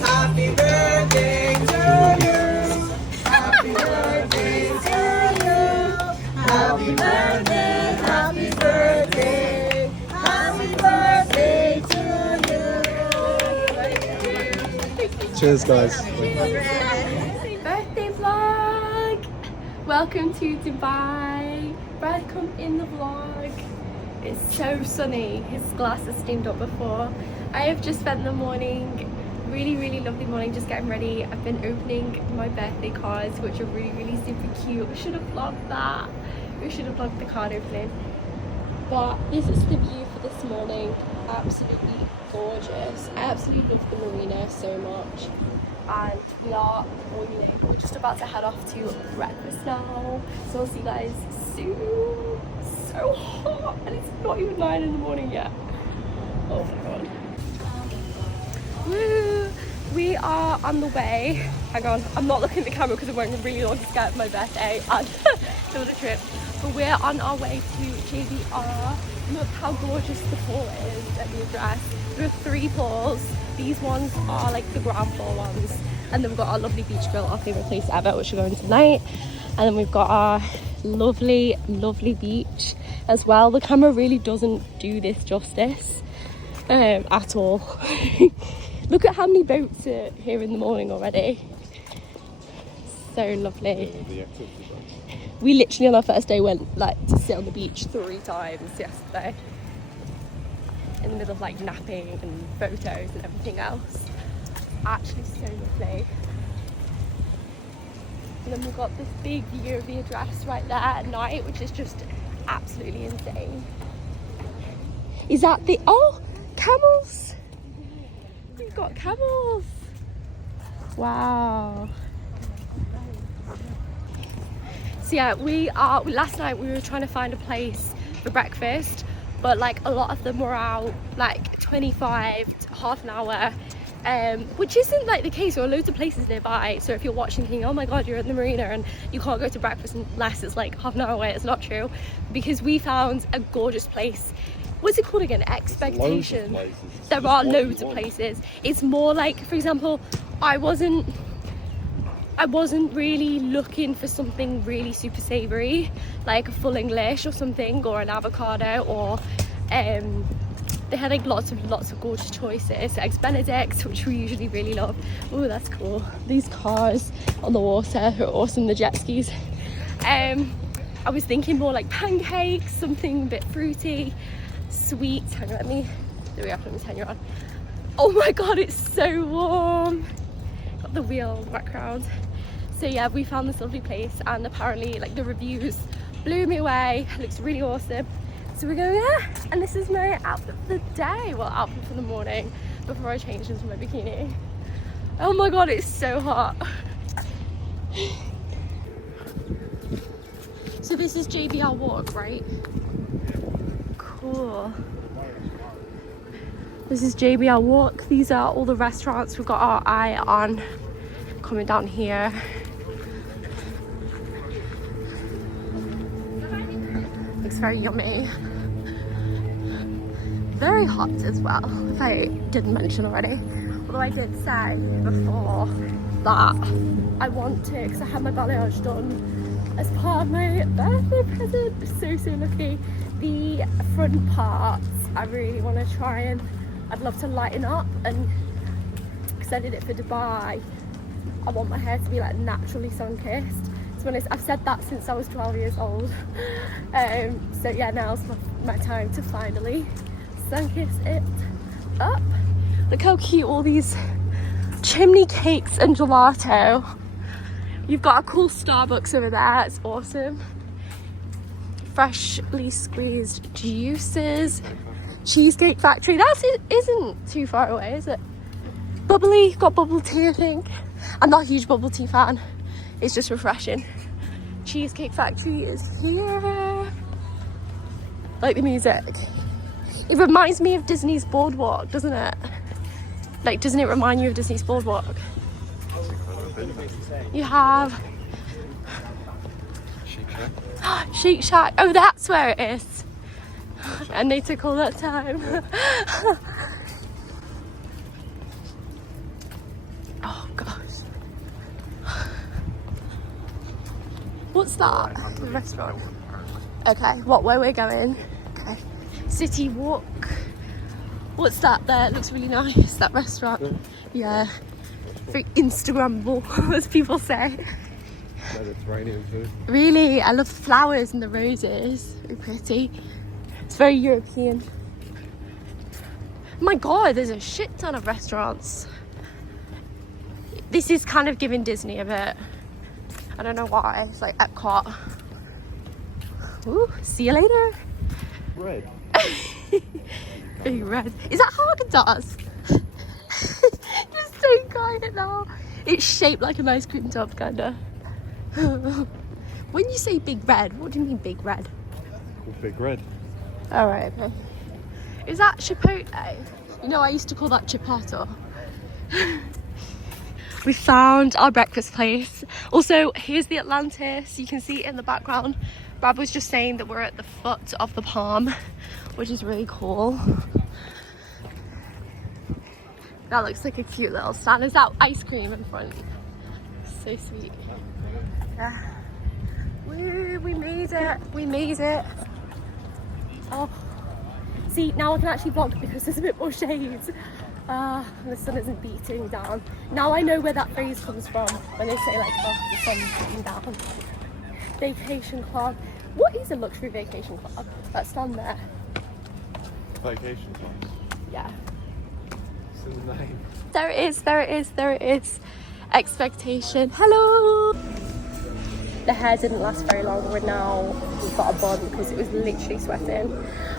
Happy birthday to you. Happy birthday to you. Happy birthday, happy birthday. Happy birthday to you. Cheers, guys. Birthday vlog! Welcome to Dubai. Brad, come in the vlog. It's so sunny. His glass has steamed up before. I have just spent the morning, really lovely morning, just getting ready. I've been opening my birthday cards, which are really super cute. I should have vlogged that. We should have vlogged the card opening. But this is the view for this morning. Absolutely gorgeous. I absolutely love the marina so much. And we are boiling. We're just about to head off to breakfast now. So I'll see you guys soon. So hot, and it's not even 9 in the morning yet. Oh my god. Woo! We are on the way. Hang on, I'm not looking at the camera because I'm wearing a really long skirt for my birthday and for the trip. But we're on our way to JBR. Look how gorgeous the pool is at the address. There are 3 pools. These ones are like the ground floor ones. And then we've got our lovely beach grill, our favourite place ever, which we're going tonight. And then we've got our lovely beach as well. The camera really doesn't do this justice at all. Look at how many boats are here in the morning already. So lovely. We literally on our first day went like to sit on the beach 3 times yesterday. In the middle of like napping and photos and everything else. Actually so lovely. And then we've got this big view of the address right there at night, which is just absolutely insane. Is that the, oh, camels! We've got camels! Wow. So yeah, last night we were trying to find a place for breakfast, but like a lot of them were out like 25 to half an hour. Which isn't like the case. There are loads of places nearby, so if you're watching thinking, oh my god, you're at the marina and you can't go to breakfast unless it's like half an hour away, it's not true, because we found a gorgeous place. What's it called again? Expectation. There are loads of places. It's more like, for example, I wasn't really looking for something really super savoury, like a full English or something, or an avocado, or they had like lots of gorgeous choices. Eggs Benedict, which we usually really love. Oh, that's cool. These cars on the water are awesome, the jet skis. I was thinking more like pancakes, something a bit fruity, sweet. Hang on, let me turn you on. Oh my god, it's so warm. Got the wheel background. So yeah, we found this lovely place, and apparently like the reviews blew me away. It looks really awesome. So we're going there, and this is my outfit of the day, well, outfit for the morning, before I change into my bikini. Oh my god, it's so hot. So this is JBR Walk, right? Cool. This is JBR Walk. These are all the restaurants we've got our eye on coming down here. Looks very yummy. Very hot as well, if I didn't mention already. Although I did say before that I want to, because I had my balayage done as part of my birthday present. So lucky. The front parts I really want to try, and I'd love to lighten up, and because I did it for Dubai, I want my hair to be like naturally sun-kissed. To be honest, I've said that since I was 12 years old. So yeah, now's my time to finally sun-kiss it up. Look how cute all these chimney cakes and gelato. You've got a cool Starbucks over there, it's awesome. Freshly squeezed juices. Cheesecake Factory, that isn't too far away, is it? Bubbly, got bubble tea, I think. I'm not a huge bubble tea fan, it's just refreshing. Cheesecake Factory is here. Like the music. It reminds me of Disney's Boardwalk, doesn't it? Like, doesn't it remind you of Disney's Boardwalk? You have Shake Shack. Oh, that's where it is. And they took all that time. What's that? The restaurant. Okay, what way we're going? Okay. City Walk. What's that there? It looks really nice, that restaurant. Yeah. Very Instagrammable, as people say. Mediterranean food. Really, I love the flowers and the roses. Very pretty. It's very European. My god, there's a shit ton of restaurants. This is kind of giving Disney a bit. I don't know why. It's like Epcot. Ooh, see you later. Red. Big red. Is that Haagen-Dazs? You're so quiet now. It's shaped like an ice cream tub, kinda. When you say big red, what do you mean big red? Called Big Red. Alright, okay. Is that Chipotle? You know, I used to call that Chipotle. We found our breakfast place. Also, here's the Atlantis. You can see it in the background. Brad was just saying that we're at the foot of the palm, which is really cool. That looks like a cute little stand. Is that ice cream in front? So sweet. Yeah. Woo, we made it. We made it. Oh. See, now I can actually vlog because there's a bit more shades. The sun isn't beating down. Now I know where that phrase comes from when they say like, oh, the sun's beating down. Vacation club. What is a luxury vacation club? That's down there. Vacation clubs. Yeah. It's in the name. There it is, there it is, there it is. Expectation. Hello! The hair didn't last very long. We've got a bun because it was literally sweating.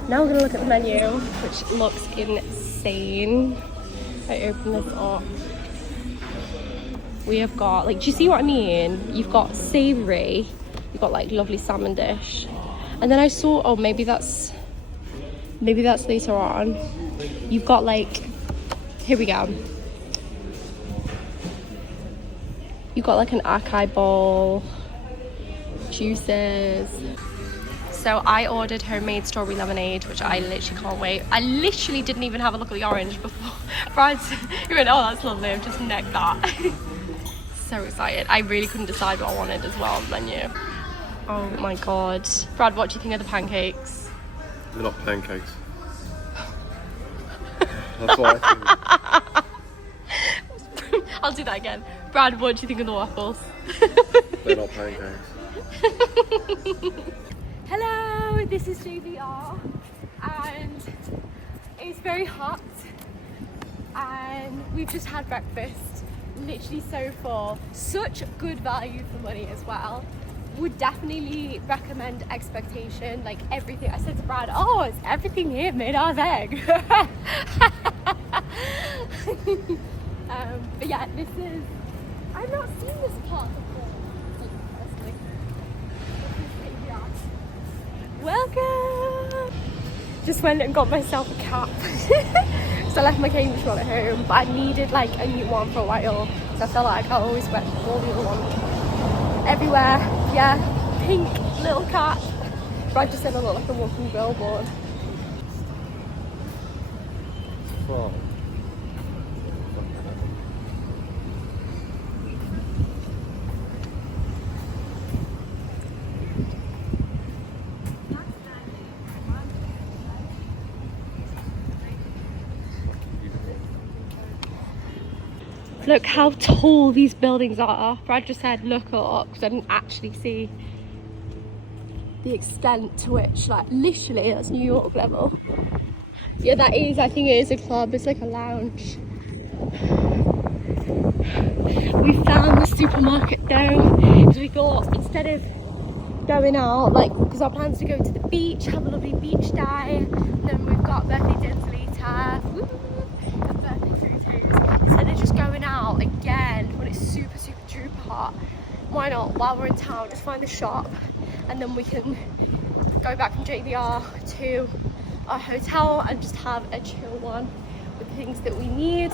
Now we're gonna look at the menu, which looks insane. I open this up. We have got, like, do you see what I mean? You've got savoury, you've got like lovely salmon dish. And then I saw, oh, maybe that's later on. You've got like, here we go. You've got like an acai bowl, juices. So I ordered homemade strawberry lemonade, which I literally can't wait. I literally didn't even have a look at the orange before. Brad, he went, oh, that's lovely, I've just necked that. So excited. I really couldn't decide what I wanted as well on the menu. Oh my god. Brad, what do you think of the pancakes? They're not pancakes. That's what I think. I'll do that again. Brad, what do you think of the waffles? They're not pancakes. Hello, this is JVR and it's very hot and we've just had breakfast, literally so full, such good value for money as well. Would definitely recommend Expectation, like everything. I said to Brad, oh, it's everything here made out of egg. But yeah, this is, I've not seen this part before, like, personally. Welcome! Just went and got myself a cap. So I left my Cambridge one at home, but I needed like a new one for a while. So I felt like I always went all the other ones everywhere. Yeah, pink little cat. Brad just said I look like a walking billboard. Wow. Look how tall these buildings are. Brad just said look up because I didn't actually see the extent to which, like, literally that's New York level. Yeah, that is, I think it is a club. It's like a lounge. We found the supermarket though because we thought instead of going out, like, because our plans to go to the beach, have a lovely beach day, then we've got birthday dinners later. Woo! And birthday photos. Instead of just going out again when it's super duper hot, why not, while we're in town, just find a shop and then we can go back from JBR to our hotel and just have a chill one with the things that we need.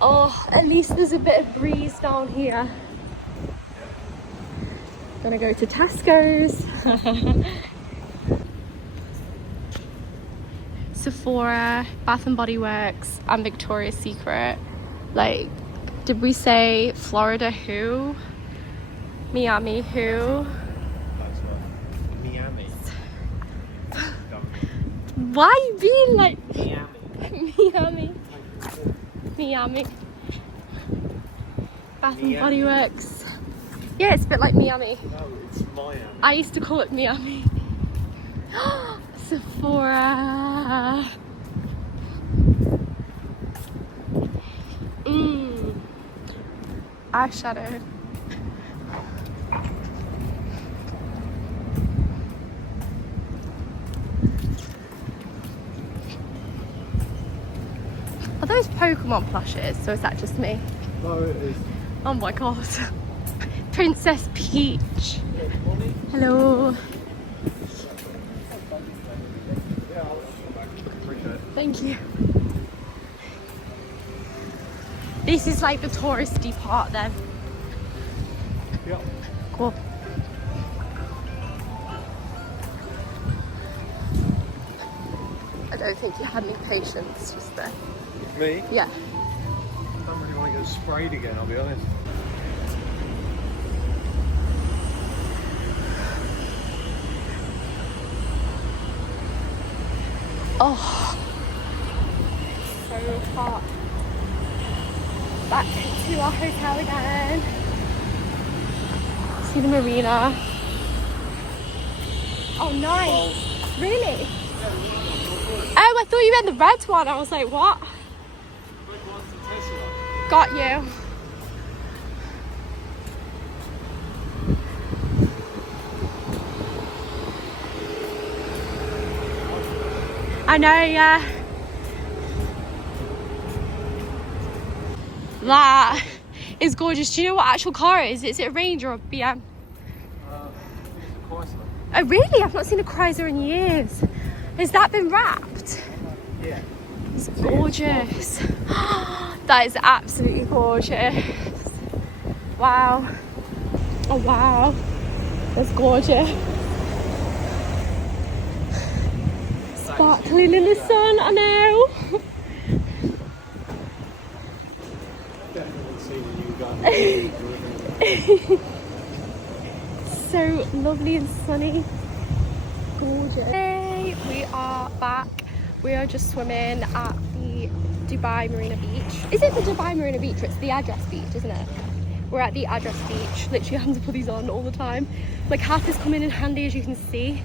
Oh, at least there's a bit of breeze down here. Gonna go to Tesco's. Sephora, Bath and Body Works and Victoria's Secret. Like, Did we say Florida who? Miami who? That's right. Miami. Why are you being like Miami. Miami? Miami. Bath and Body Works. Yeah, it's a bit like Miami. No, it's Miami. I used to call it Miami. Sephora. Eyeshadow. Are those Pokemon plushes, or is that just me? No, it is. Oh my god. Princess Peach. Hello. Thank you. This is like the touristy part then. Yep. Cool. I don't think you had any patience just there. Me? Yeah. I don't really want to get sprayed again, I'll be honest. Oh, so hot. Back to our hotel again. See the marina. Oh, nice. Really? Oh, I thought you meant the red one. I was like, what? Got you. I know, yeah. That is gorgeous. Do you know what actual car it is? Is it a Ranger or a BM? Chrysler. Oh really? I've not seen a Chrysler in years. Has that been wrapped? Yeah. It's gorgeous. That is absolutely gorgeous. Wow. Oh wow. That's gorgeous. Sparkling in the sun, I know. Definitely seen you guys. So lovely and sunny. Gorgeous. Hey, we are back. We are just swimming at the Dubai Marina Beach. Is it the Dubai Marina Beach or it's the Address Beach, isn't it? We're at the Address Beach. Literally having to put these on all the time. My cat is coming in handy, as you can see.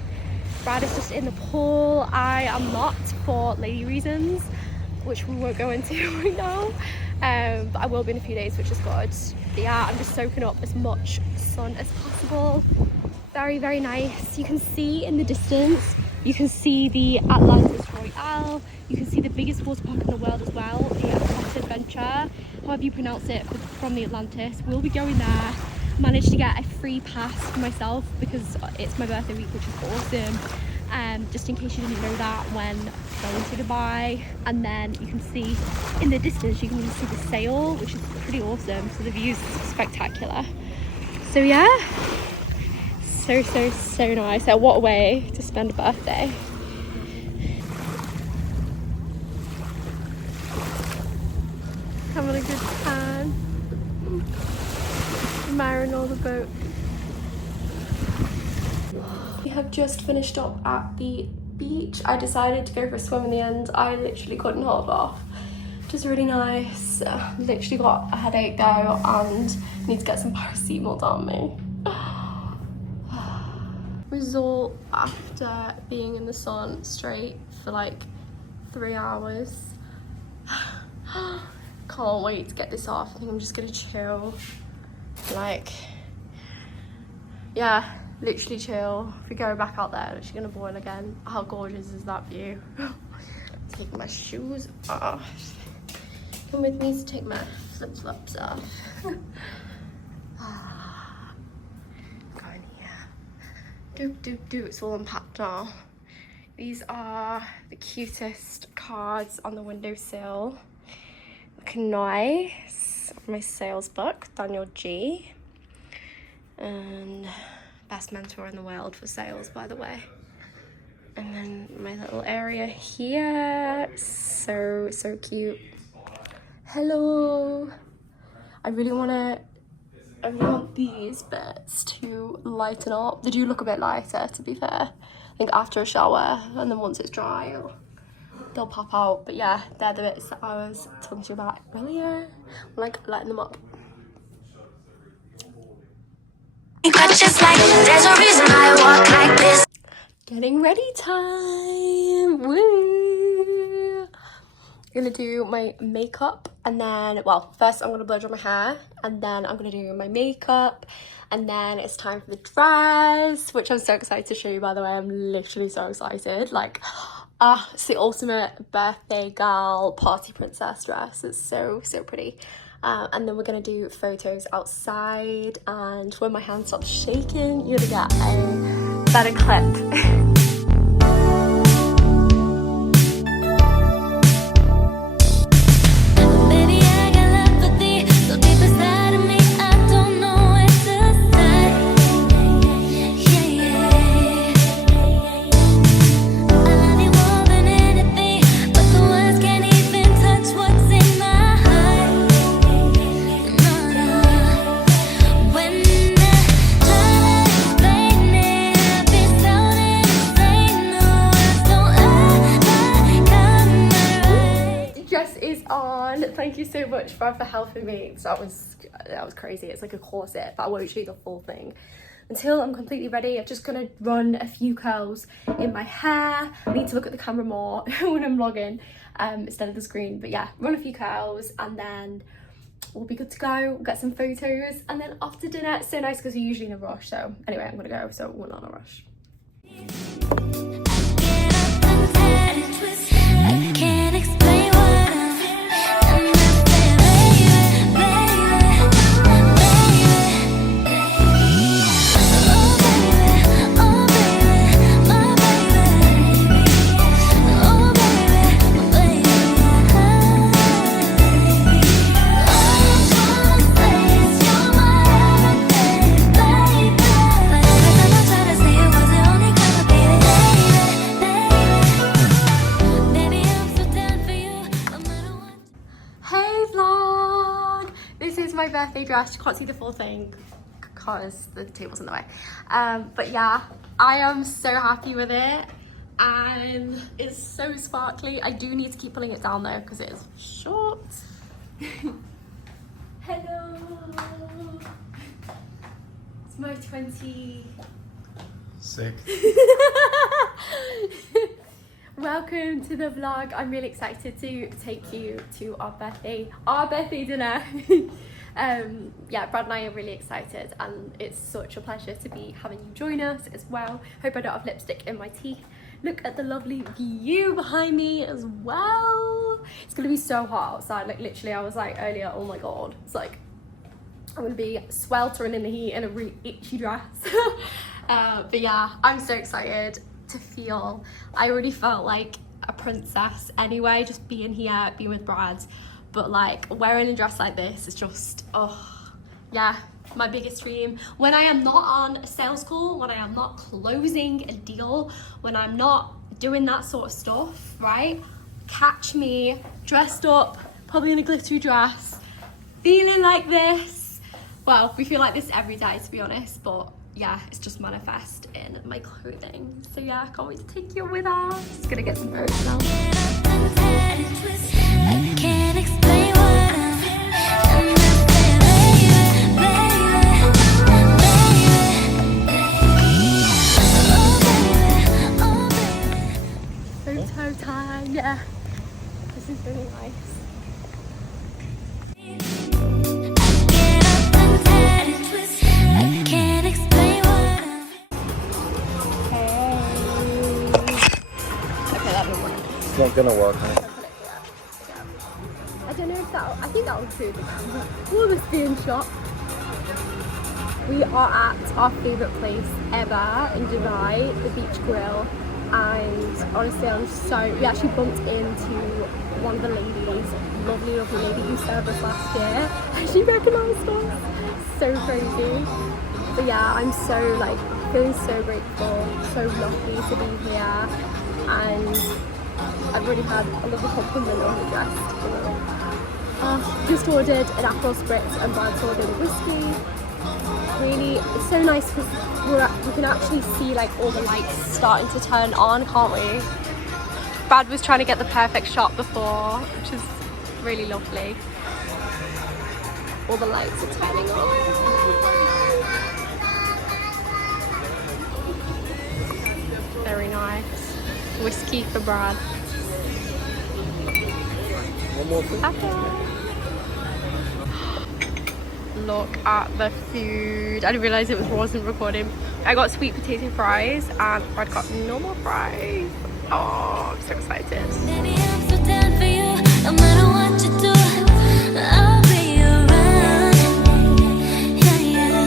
Brad is just in the pool. I am not, for lady reasons, which we won't go into right now. But I will be in a few days, which is good. But yeah, I'm just soaking up as much sun as possible. Very, very nice. You can see in the distance, you can see the Atlantis Royale. You can see the biggest water park in the world as well, the Atlantis Adventure, however you pronounce it, from the Atlantis. We'll be going there. Managed to get a free pass for myself because it's my birthday week, which is awesome. Just in case you didn't know that, when going to Dubai. And then you can see in the distance, you can see the sail, which is pretty awesome. So the views are spectacular. So yeah, so nice. So what a way to spend a birthday. Having a good time. Admiring all the boats. We have just finished up at the beach. I decided to go for a swim in the end. I literally couldn't hold off. Which is really nice. Literally got a headache though and need to get some paracetamol down me. Result after being in the sun straight for like 3 hours. Can't wait to get this off. I think I'm just gonna chill. Like, yeah, literally chill. If we go back out there, it's gonna boil again. How gorgeous is that view? Take my shoes off. Come with me to take my flip-flops off. Going here. Doop, it's all unpacked now. These are the cutest cards on the windowsill. Looking nice. My sales book, Daniel G. And best mentor in the world for sales, by the way. And then my little area here. So cute. Hello. I really want these bits to lighten up. They do look a bit lighter, to be fair. I think after a shower, and then once it's dry, they'll pop out. But yeah, they're the bits that I was talking to you about earlier. Like lighting them up. But just like there's a reason I walk like this. Getting ready time. Woo! I'm gonna do my makeup, and then, well, first I'm gonna blow dry my hair, and then I'm gonna do my makeup, and then it's time for the dress, which I'm so excited to show you, by the way. I'm literally so excited. Like, it's the ultimate birthday girl party princess dress. It's so pretty. And then we're gonna do photos outside, and when my hand stops shaking, you're gonna get a better clip. Thank you so much for helping me. So that was crazy. It's like a corset, but I won't show you the full thing until I'm completely ready. I'm just gonna run a few curls in my hair. I need to look at the camera more when I'm vlogging instead of the screen. But yeah, run a few curls, and then we'll be good to go. We'll get some photos, and then after dinner, it's so nice because we're usually in a rush. So anyway, I'm gonna go, so we're not in a rush. My birthday dress. You can't see the full thing because the table's in the way, but yeah, I am so happy with it, and it's so sparkly. I do need to keep pulling it down though because it is short. Hello, it's my 26th. Welcome to the vlog. I'm really excited to take you to our birthday dinner. Yeah, Brad and I are really excited, and it's such a pleasure to be having you join us as well. Hope I don't have lipstick in my teeth. Look at the lovely view behind me as well. It's gonna be so hot outside. Like literally, I was like earlier, oh my god, it's like I'm gonna be sweltering in the heat in a really itchy dress. But yeah, I'm so excited to feel. I already felt like a princess anyway, just being here, being with Brad. But like wearing a dress like this is just, oh yeah, my biggest dream. When I am not on a sales call, when I am not closing a deal, when I'm not doing that sort of stuff, right? Catch me dressed up, probably in a glittery dress, feeling like this. Well, we feel like this every day, to be honest, but yeah, it's just manifest in my clothing. So yeah, I can't wait to take you with us. Just gonna get some photos now. Can't explain what I'm Photo time, yeah. This is really nice. It's not gonna work, huh? I don't know if I think that was food. All of us being shot. We are at our favourite place ever in Dubai, the Beach Grill, and honestly we actually bumped into one of the ladies, lovely lady who served us last year, and she recognised us. So crazy. But yeah, I'm so feeling so grateful, so lucky to be here, and I've already had a lovely compliment on the dress. Just ordered an Aperol Spritz and Brad's ordered a whiskey. Really, it's so nice because we can actually see like all the lights starting to turn on, can't we? Brad was trying to get the perfect shot before, which is really lovely. All the lights are turning on. Very nice. Whiskey for Brad. One more thing. Look at the food. I didn't realise it wasn't recording. I got sweet potato fries and Brad got normal fries. Oh, I'm so excited. Baby, I'm so down for you. No matter what you do, I'll be around. Yeah, yeah.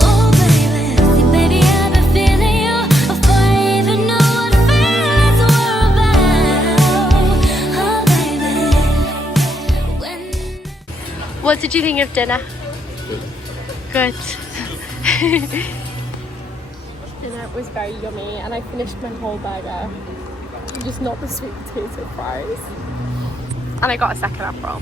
Oh, baby. See, baby, I've been feeling you before I even know what feelings were about. Oh, baby. What did you think of dinner? Good. Dinner was very yummy and I finished my whole burger. Just not the sweet potato fries. And I got a second Aperol.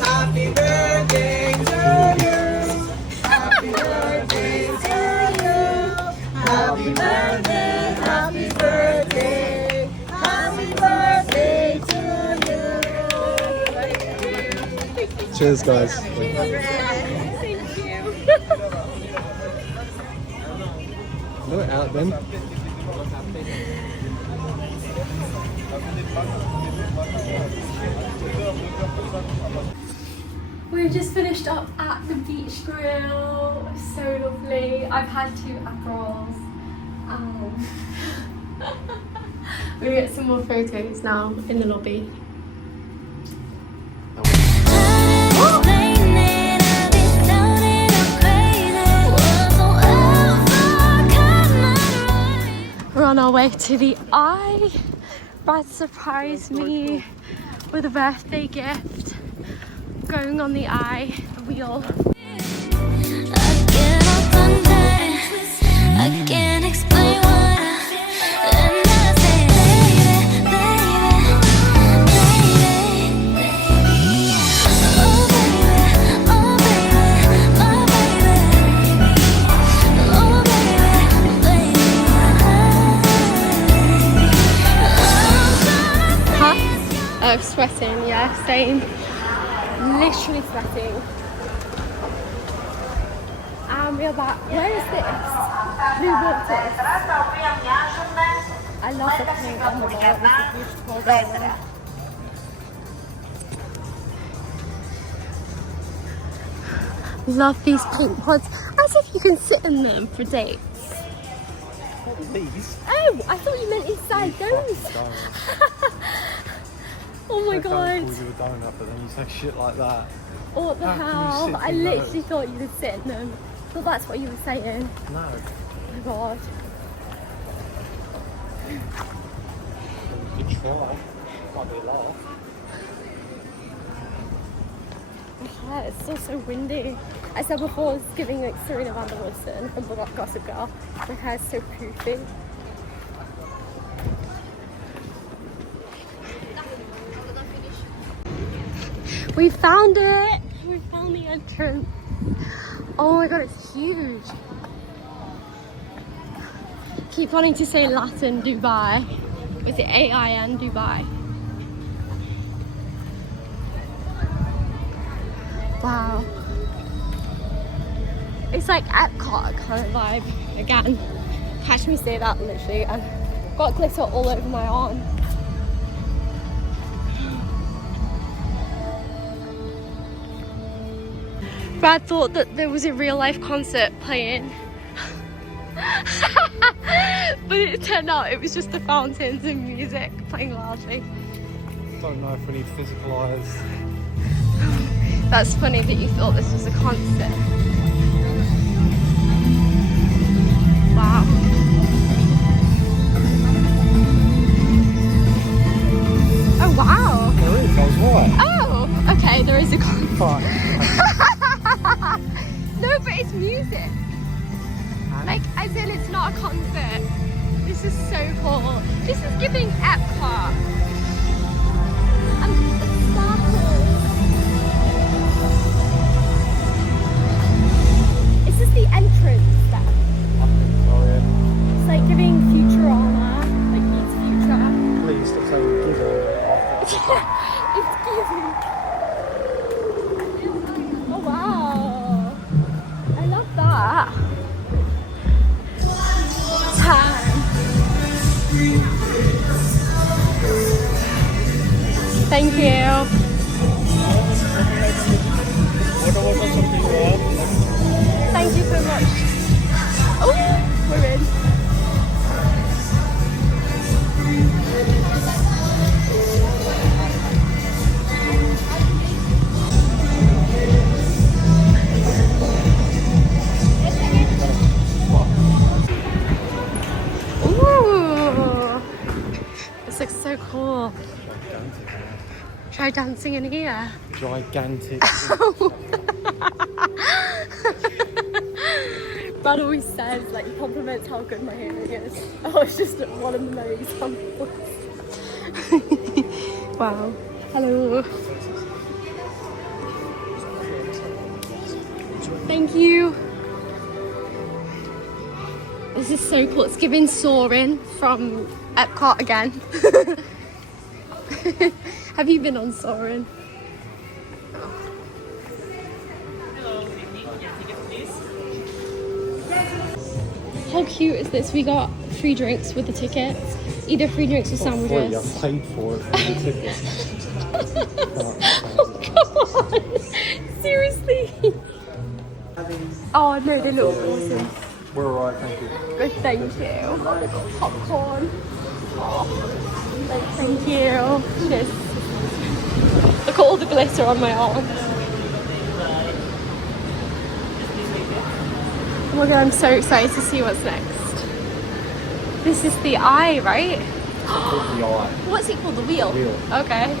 Happy birthday to you. Happy birthday to you. Happy birthday, happy birthday. Happy birthday to you. Cheers, guys. Thank you. Blow it out then. We've just finished up at the beach grill. So lovely. I've had 2 Aperols. We're gonna get some more photos now in the lobby. We're on our way to the Eye. Brad surprised me with a birthday gift. Going on the Eye wheel. I can't explain what I feel, and I say, baby, baby, baby. Oh baby, oh baby, oh baby, oh baby, baby. Huh? Oh, sweating, yeah, same. Literally sweating. And we are back. Where is this? Who bought this? I love the pink on the wall. It's a beautiful color. Love these pink pods. As if you can sit in them for dates. These? Oh, I thought you meant inside those. Oh my god. I called you a donut, but then you say shit like that. What the How can you hell? sit I in literally those? thought you could sit in them. Well, that's what you were saying. No. Oh my god. Good try. Might be a laugh. Yeah, it's still so windy. I said before it's giving like Serena Van der Woodson from Gossip Girl. My hair's so poofy. We found it! We found the entrance. Oh my god, it's huge. Keep wanting to say Latin Dubai. Was it AIN Dubai? Wow. It's like Epcot kind of vibe again. Catch me say that literally, and got glitter all over my arm. Brad thought that there was a real life concert playing. But it turned out it was just the fountains and music playing loudly. Don't know if we need physical eyes. That's funny that you thought this was a concert. Wow. Oh wow. There is, I was right. Oh, okay, there is a concert. Fuck. No, but it's music. Like, as as in it's not a concert. This is so cool. This is giving Epcot. And it's sparkles. Is this the entrance then? It's like giving Futurama, like meets Future. Please don't say giving after. It's giving. Oh wow. I love that. Time. Thank you. Thank you so much. Oh, we're in. Ooh, this looks so cool. Try dancing in here. Gigantic. Brad always says, like, he compliments how good my hearing is. Oh, it's just one of the many examples. Wow. Hello. Thank you. This is so cool. It's giving Soarin' from Epcot again. Have you been on Soarin'? How cute is this? We got free drinks with the tickets. Either free drinks or sandwiches. I've paid for it for the tickets. Oh god! Seriously? Oh no, they look awesome. We're alright, thank you. Good, thank you. I got popcorn. Oh, thank you. Cheers. Look at all the glitter on my arm. Oh my god, I'm so excited to see what's next. This is the eye, right? It's called the eye. What's it called? The wheel? Wheel. Okay.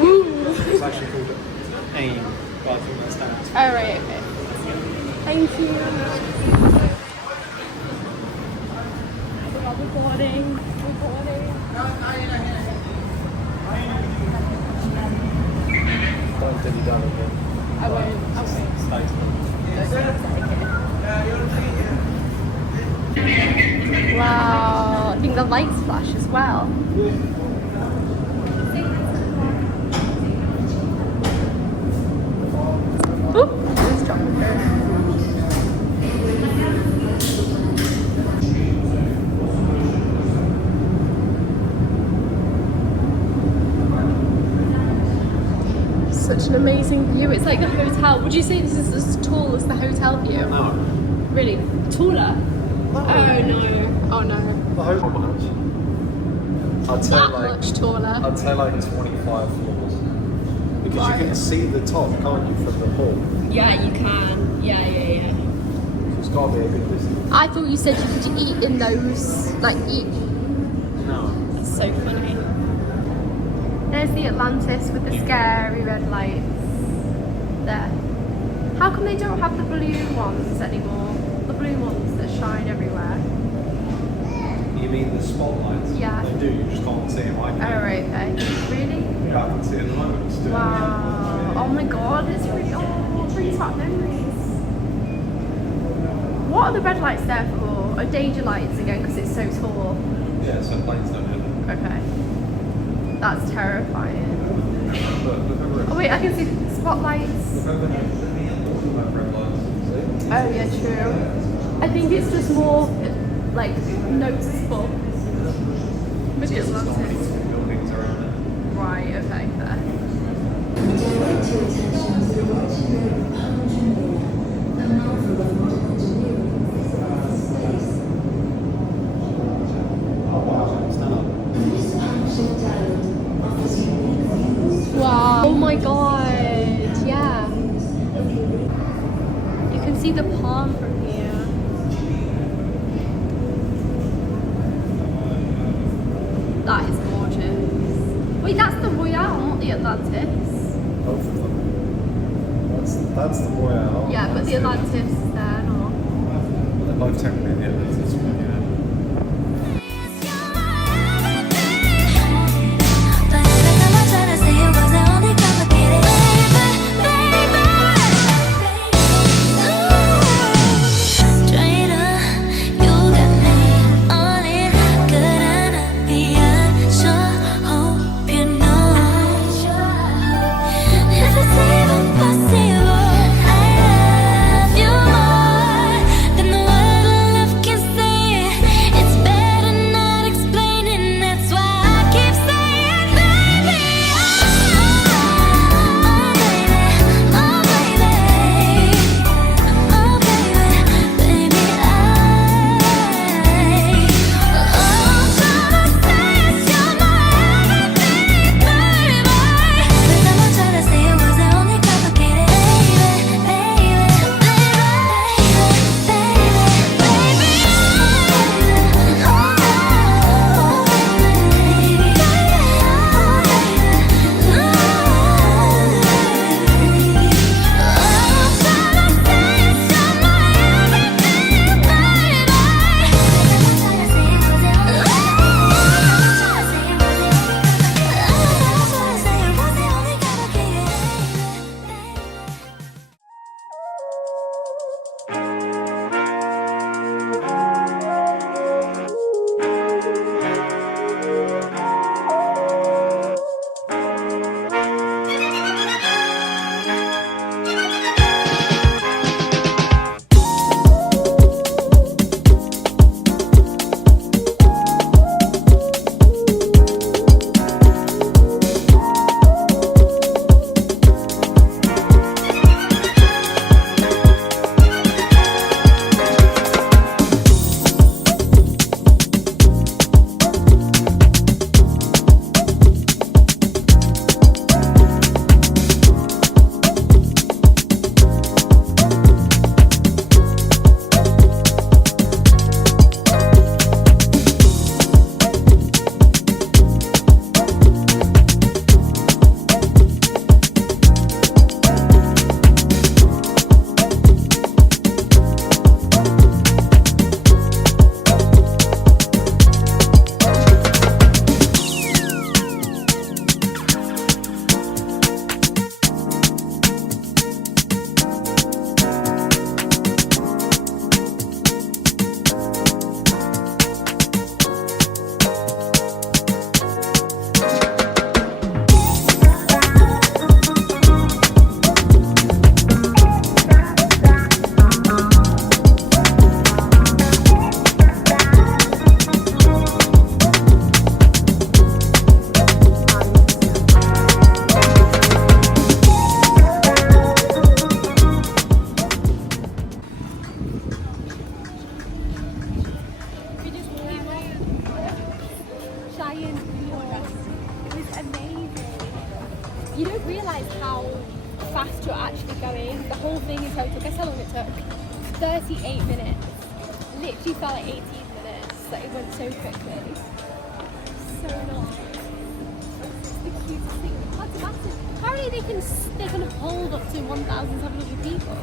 Woo. It's actually called AIM, but I think that stands for. Alright, okay. Thank you. Recording. Don't dilly dally again. I won't. Stay to them. Wow, I think the lights flash as well. Oop, just dropped it there. Such an amazing view. It's like the hotel. Would you say this is as tall as the hotel view? No. Really? Taller? No. Oh no. Oh no. The hotel much? I'd say That like, much taller. I'd say like 25 floors. Because Right. you can see the top, can't you, from the hall? Yeah, you can. Yeah. It's got to be a good distance. I thought you said you could eat in those, like eat. No. That's so funny. There's the Atlantis with the scary red lights. There. How come they don't have the balloon ones anymore? The balloon ones that shine everywhere. You mean the spotlights? Yeah. They do, you just can't see them. I can. Oh right, okay. Really? Yeah, I can see it at the moment. It's still Wow. Oh my god, it's really, oh, it brings back memories. What are the red lights there for? Oh, danger lights again because it's so tall. Yeah, so planes don't have them. Okay. That's terrifying. But look over it. Oh wait, I can see the spotlights. Look over there. Red lights. See? Oh yeah, true. I think it's just more like noticeable. With the There's not many Atlantis. buildings around it. Right, okay, fair. Wow. Oh my god, yeah. You can see the palm from here. That is gorgeous. Wait, that's the Royale, not the Atlantis. Both of them. That's the Royale. Yeah, but the Atlantis is there, no? Let me Oh, 10 minutes. That's fine, yeah. But every time I try to say it wasn't only complicated, Trainer, you got me on it. Could I not be? I sure hope you know. If it's even possible, I love you more than the word love can say. It's better not explaining. That's why I keep saying, baby, oh baby, oh baby, oh baby, baby, you're my everything, baby. But I'm not trying to say it wasn't only complicated, baby, We just came out Cheyenne Wheel. It was amazing. You don't realise how fast you're actually going. The whole thing in total, guess how long it took? 38 minutes. Literally felt like 18 minutes. Like it went so quickly. So nice. It's the cutest thing. That's massive. Apparently they can hold up to 1,700 people.